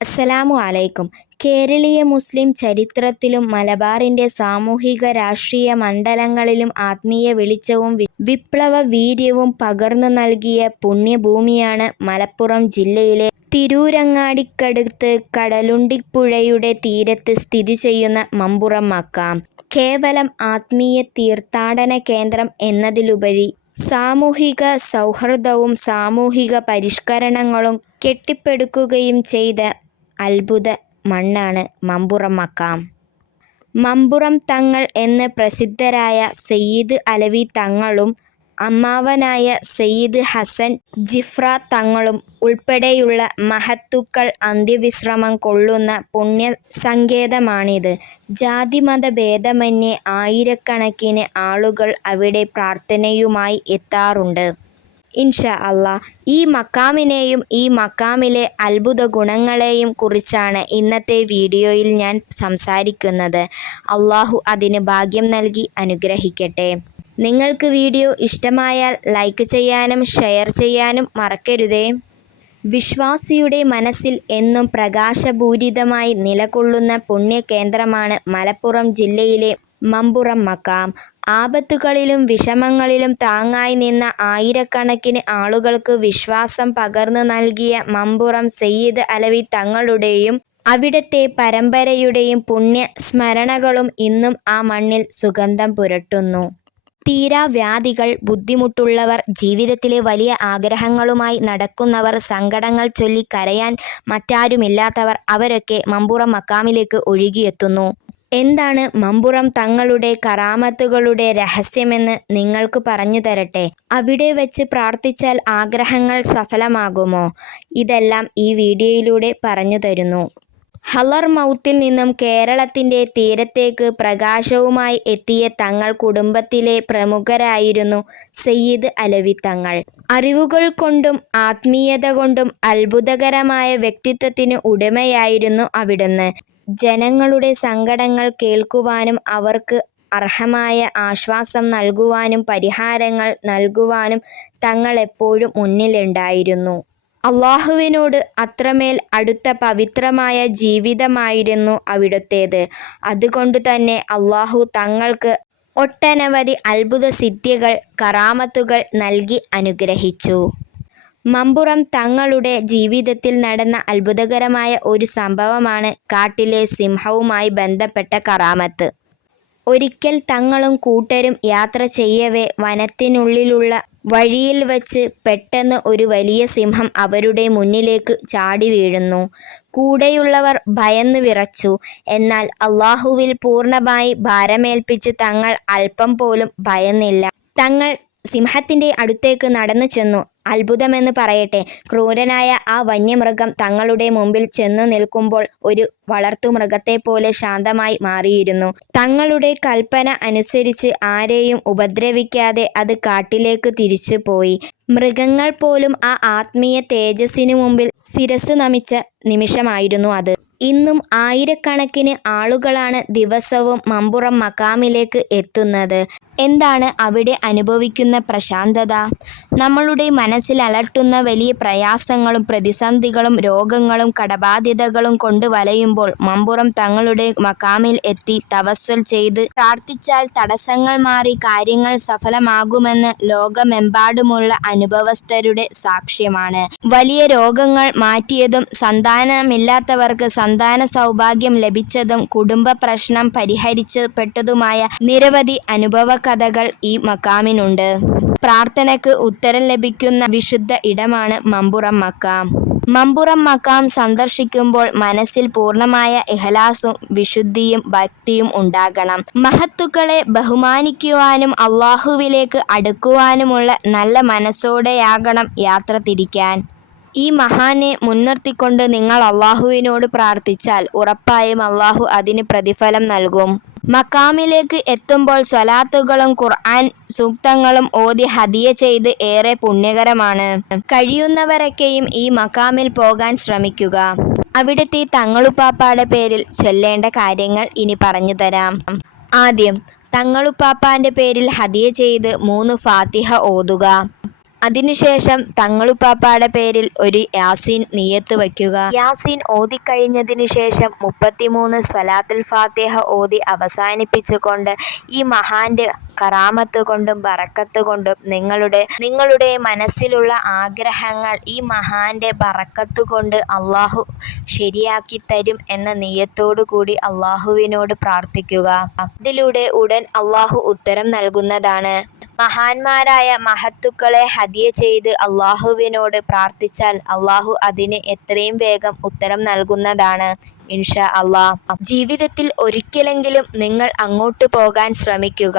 അസ്സലാമു അലൈക്കും. കേരളീയ മുസ്ലിം ചരിത്രത്തിലും മലബാറിന്റെ സാമൂഹിക രാഷ്ട്രീയ മണ്ഡലങ്ങളിലും ആത്മീയ വെളിച്ചവും വിപ്ലവ വീര്യവും പകർന്നു നൽകിയ പുണ്യഭൂമിയാണ് മലപ്പുറം ജില്ലയിലെ തിരൂരങ്ങാടിക്കടുത്ത് കടലുണ്ടിപ്പുഴയുടെ തീരത്ത് സ്ഥിതി ചെയ്യുന്ന മമ്പുറം മഖാം. കേവലം ആത്മീയ തീർത്ഥാടന കേന്ദ്രം എന്നതിലുപരി സാമൂഹിക സൗഹാർദ്ദവും സാമൂഹിക പരിഷ്കരണങ്ങളും കെട്ടിപ്പടുക്കുകയും ചെയ്ത അത്ഭുത മണ്ണാണ് മമ്പുറം മഖാം. മമ്പുറം തങ്ങൾ എന്ന് പ്രസിദ്ധരായ സയ്യിദ് അലവി തങ്ങളും അമ്മാവനായ സയ്യിദ് ഹസൻ ജിഫ്ര തങ്ങളും ഉൾപ്പെടെയുള്ള മഹത്തുക്കൾ അന്ത്യവിശ്രമം കൊള്ളുന്ന പുണ്യസങ്കേതമാണിത്. ജാതിമത ഭേദമന്യേ ആയിരക്കണക്കിന് ആളുകൾ അവിടെ പ്രാർത്ഥനയുമായി എത്താറുണ്ട്. ഇൻഷാ അല്ലാഹ് ഈ മഖാമിനെയും ഈ മഖാമിലെ അത്ഭുത ഗുണങ്ങളെയും കുറിച്ചാണ് ഇന്നത്തെ വീഡിയോയിൽ ഞാൻ സംസാരിക്കുന്നത്. അല്ലാഹു അതിന് ഭാഗ്യം നൽകി അനുഗ്രഹിക്കട്ടെ. നിങ്ങൾക്ക് വീഡിയോ ഇഷ്ടമായാൽ ലൈക്ക് ചെയ്യാനും ഷെയർ ചെയ്യാനും മറക്കരുതേ. വിശ്വാസിയുടെ മനസ്സിൽ എന്നും പ്രകാശപൂരിതമായി നിലകൊള്ളുന്ന പുണ്യകേന്ദ്രമാണ് മലപ്പുറം ജില്ലയിലെ മമ്പുറം മഖാം. ആപത്തുകളിലും വിഷമങ്ങളിലും താങ്ങായി നിന്ന ആയിരക്കണക്കിന് ആളുകൾക്ക് വിശ്വാസം പകർന്നു നൽകിയ മമ്പുറം സയ്യിദ് അലവി തങ്ങളുടെയും അവിടുത്തെ പരമ്പരയുടെയും പുണ്യ സ്മരണകളും ഇന്നും ആ മണ്ണിൽ സുഗന്ധം പുരട്ടുന്നു. തീരാവ്യാധികൾ, ബുദ്ധിമുട്ടുള്ളവർ, ജീവിതത്തിലെ വലിയ ആഗ്രഹങ്ങളുമായി നടക്കുന്നവർ, സങ്കടങ്ങൾ ചൊല്ലി കരയാൻ മറ്റാരുമില്ലാത്തവർ, അവരൊക്കെ മമ്പുറം മഖാമിലേക്ക് ഒഴുകിയെത്തുന്നു. എന്താണ് മമ്പുറം തങ്ങളുടെ കറാമത്തുകളുടെ രഹസ്യമെന്ന് നിങ്ങൾക്ക് പറഞ്ഞു തരട്ടെ. അവിടെ വെച്ച് പ്രാർത്ഥിച്ചാൽ ആഗ്രഹങ്ങൾ സഫലമാകുമോ? ഇതെല്ലാം ഈ വീഡിയോയിലൂടെ പറഞ്ഞു തരുന്നു. ഹളർ മൗത്തിൽ നിന്നും കേരളത്തിന്റെ തീരത്തേക്ക് പ്രകാശവുമായി എത്തിയ തങ്ങൾ കുടുംബത്തിലെ പ്രമുഖരായിരുന്നു സയ്യിദ് അലവി തങ്ങൾ. അറിവുകൾ കൊണ്ടും ആത്മീയത കൊണ്ടും അത്ഭുതകരമായ വ്യക്തിത്വത്തിന് ഉടമയായിരുന്നു അവിടുന്ന്. ജനങ്ങളുടെ സങ്കടങ്ങൾ കേൾക്കുവാനും അവർക്ക് അർഹമായ ആശ്വാസം നൽകുവാനും പരിഹാരങ്ങൾ നൽകുവാനും തങ്ങൾ എപ്പോഴും മുന്നിലുണ്ടായിരുന്നു. അള്ളാഹുവിനോട് അത്രമേൽ അടുത്ത പവിത്രമായ ജീവിതമായിരുന്നു അവിടുത്തേത്. അതുകൊണ്ടുതന്നെ അള്ളാഹു തങ്ങൾക്ക് ഒട്ടനവധി അത്ഭുത സിദ്ധികൾ, കറാമത്തുകൾ നൽകി അനുഗ്രഹിച്ചു. മമ്പുറം തങ്ങളുടെ ജീവിതത്തിൽ നടന്ന അത്ഭുതകരമായ ഒരു സംഭവമാണ് കാട്ടിലെ സിംഹവുമായി ബന്ധപ്പെട്ട കറാമത്ത്. ഒരിക്കൽ തങ്ങളും കൂട്ടരും യാത്ര ചെയ്യവേ വനത്തിനുള്ളിലുള്ള വഴിയിൽ വച്ച് പെട്ടെന്ന് ഒരു വലിയ സിംഹം അവരുടെ മുന്നിലേക്ക് ചാടി വീഴുന്നു. കൂടെയുള്ളവർ ഭയന്നു വിറച്ചു. എന്നാൽ അള്ളാഹുവിൽ പൂർണ്ണമായി ഭാരമേൽപ്പിച്ച് തങ്ങൾ അല്പം പോലും ഭയന്നില്ല. തങ്ങൾ സിംഹത്തിന്റെ അടുത്തേക്ക് നടന്നു ചെന്നു. അത്ഭുതമെന്ന് പറയട്ടെ, ക്രൂരനായ ആ വന്യമൃഗം തങ്ങളുടെ മുമ്പിൽ ചെന്നു നിൽക്കുമ്പോൾ ഒരു വളർത്തുമൃഗത്തെപ്പോലെ ശാന്തമായി മാറിയിരുന്നു. തങ്ങളുടെ കൽപ്പന അനുസരിച്ച് ആരെയും ഉപദ്രവിക്കാതെ അത് കാട്ടിലേക്ക് തിരിച്ചു പോയി. മൃഗങ്ങൾ പോലും ആ ആത്മീയ തേജസ്സിനു മുമ്പിൽ ശിരസ് നമിച്ച നിമിഷമായിരുന്നു അത്. ഇന്നും ആയിരക്കണക്കിന് ആളുകളാണ് ദിവസവും മമ്പുറം മഖാമിലേക്ക് എത്തുന്നത്. എന്താണ് അവിടെ അനുഭവിക്കുന്ന പ്രശാന്തത? നമ്മളുടെ മനസ്സിൽ അലട്ടുന്ന വലിയ പ്രയാസങ്ങളും പ്രതിസന്ധികളും രോഗങ്ങളും കടബാധ്യതകളും കൊണ്ട് വലയുമ്പോൾ മമ്പുറം തങ്ങളുടെ മഖാമിൽ എത്തി തവസ്സുൽ ചെയ്ത് പ്രാർത്ഥിച്ചാൽ തടസ്സങ്ങൾ മാറി കാര്യങ്ങൾ സഫലമാകുമെന്ന് ലോകമെമ്പാടുമുള്ള അനുഭവസ്ഥരുടെ സാക്ഷ്യമാണ്. വലിയ രോഗങ്ങൾ മാറ്റിയതും സന്താനമില്ലാത്തവർക്ക് സന്താന സൗഭാഗ്യം ലഭിച്ചതും കുടുംബ പ്രശ്നം പരിഹരിച്ചപ്പെട്ടതുമായ നിരവധി അനുഭവ കഥകൾ ഈ മഖാമിനുണ്ട്. പ്രാർത്ഥനയ്ക്ക് ഉത്തരം ലഭിക്കുന്ന വിശുദ്ധ ഇടമാണ് മമ്പുറം മഖാം. മമ്പുറം മഖാം സന്ദർശിക്കുമ്പോൾ മനസ്സിൽ പൂർണ്ണമായ ഇഖ്ലാസും വിശുദ്ധിയും ഭക്തിയും ഉണ്ടാകണം. മഹത്തുക്കളെ ബഹുമാനിക്കുവാനും അള്ളാഹുവിലേക്ക് അടുക്കുവാനുമുള്ള നല്ല മനസ്സോടെയാകണം യാത്ര തിരിക്കാൻ. ഈ മഹാനെ മുൻനിർത്തിക്കൊണ്ട് നിങ്ങൾ അള്ളാഹുവിനോട് പ്രാർത്ഥിച്ചാൽ ഉറപ്പായും അള്ളാഹു അതിന് പ്രതിഫലം നൽകും. മഖാമിലേക്ക് എത്തുമ്പോൾ സ്വലാത്തുകളും ഖുർആൻ സൂക്തങ്ങളും ഓതി ഹദിയ ചെയ്ത് ഏറെ പുണ്യകരമാണ്. കഴിയുന്നവരൊക്കെയും ഈ മഖാമിൽ പോകാൻ ശ്രമിക്കുക. അവിടുത്തെ തങ്ങളുപ്പാപ്പാടെ പേരിൽ ചൊല്ലേണ്ട കാര്യങ്ങൾ ഇനി പറഞ്ഞു തരാം. ആദ്യം തങ്ങളുപ്പാപ്പാന്റെ പേരിൽ ഹദിയ ചെയ്ത് 3 ഫാത്തിഹ ഓതുക. അതിനുശേഷം തങ്ങളുപ്പാപ്പാടെ പേരിൽ ഒരു യാസീൻ നിയ്യത്ത് വയ്ക്കുക. യാസീൻ ഓതിക്കഴിഞ്ഞതിനു ശേഷം 33 സ്വലാത്തുൽ ഫാത്തിഹ ഓതി അവസാനിപ്പിച്ചുകൊണ്ട് ഈ മഹാന്റെ കറാമത്ത് കൊണ്ടും ബറക്കത്ത് കൊണ്ടും നിങ്ങളുടെ മനസ്സിലുള്ള ആഗ്രഹങ്ങൾ ഈ മഹാന്റെ ബറക്കത്ത് കൊണ്ട് അള്ളാഹു ശരിയാക്കി തരും എന്ന നിയ്യത്തോടു കൂടി അള്ളാഹുവിനോട് പ്രാർത്ഥിക്കുക. ഇതിലൂടെ ഉടൻ അള്ളാഹു ഉത്തരം നൽകുന്നതാണ്. മഹാന്മാരായ മഹത്തുക്കളെ ഹദിയ ചെയ്ത് അള്ളാഹുവിനോട് പ്രാർത്ഥിച്ചാൽ അള്ളാഹു അതിന് എത്രയും വേഗം ഉത്തരം നൽകുന്നതാണ് ഇൻഷാ അള്ളാഹ്. ജീവിതത്തിൽ ഒരിക്കലെങ്കിലും നിങ്ങൾ അങ്ങോട്ട് പോകാൻ ശ്രമിക്കുക.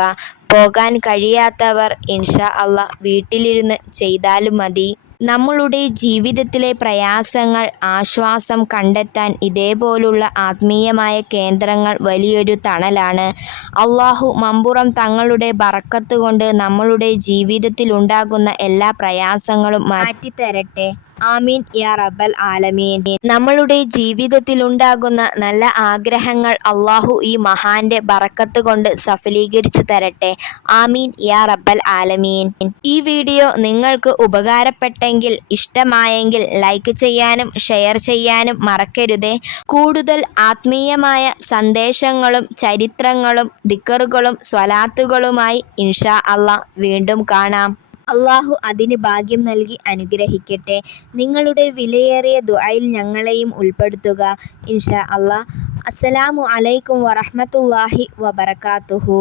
പോകാൻ കഴിയാത്തവർ ഇൻഷാ അള്ളാഹ് വീട്ടിലിരുന്ന് ചെയ്താലും മതി. നമ്മളുടെ ജീവിതത്തിലെ പ്രയാസങ്ങൾ ആശ്വാസം കണ്ടെത്താൻ ഇതേപോലുള്ള ആത്മീയമായ കേന്ദ്രങ്ങൾ വലിയൊരു തണലാണ്. അള്ളാഹു മമ്പുറം തങ്ങളുടെ ബറക്കത്ത് കൊണ്ട് നമ്മളുടെ ജീവിതത്തിലുണ്ടാകുന്ന എല്ലാ പ്രയാസങ്ങളും മാറ്റിത്തരട്ടെ. ആമീൻ യാ റബ്ബൽ ആലമീൻ. നമ്മളുടെ ജീവിതത്തിലുണ്ടാകുന്ന നല്ല ആഗ്രഹങ്ങൾ അള്ളാഹു ഈ മഹാന്റെ ബറക്കത്ത് കൊണ്ട് സഫലീകരിച്ചു തരട്ടെ. ആമീൻ യാ റബ്ബൽ ആലമീൻ. ഈ വീഡിയോ നിങ്ങൾക്ക് ഉപകാരപ്പെട്ടെങ്കിൽ, ഇഷ്ടമായെങ്കിൽ ലൈക്ക് ചെയ്യാനും ഷെയർ ചെയ്യാനും മറക്കരുതേ. കൂടുതൽ ആത്മീയമായ സന്ദേശങ്ങളും ചരിത്രങ്ങളും ദിക്റുകളും സ്വലാത്തുകളുമായി ഇൻഷാ അള്ളാഹ് വീണ്ടും കാണാം. അള്ളാഹു അതിന് ഭാഗ്യം നൽകി അനുഗ്രഹിക്കട്ടെ. നിങ്ങളുടെ വിലയേറിയ ദുആയിൽ ഞങ്ങളെയും ഉൾപ്പെടുത്തുക ഇൻഷാ അള്ളാഹ്. അസ്സലാമു അലൈക്കും വറഹ്മത്തുള്ളാഹി വബറകാതുഹു.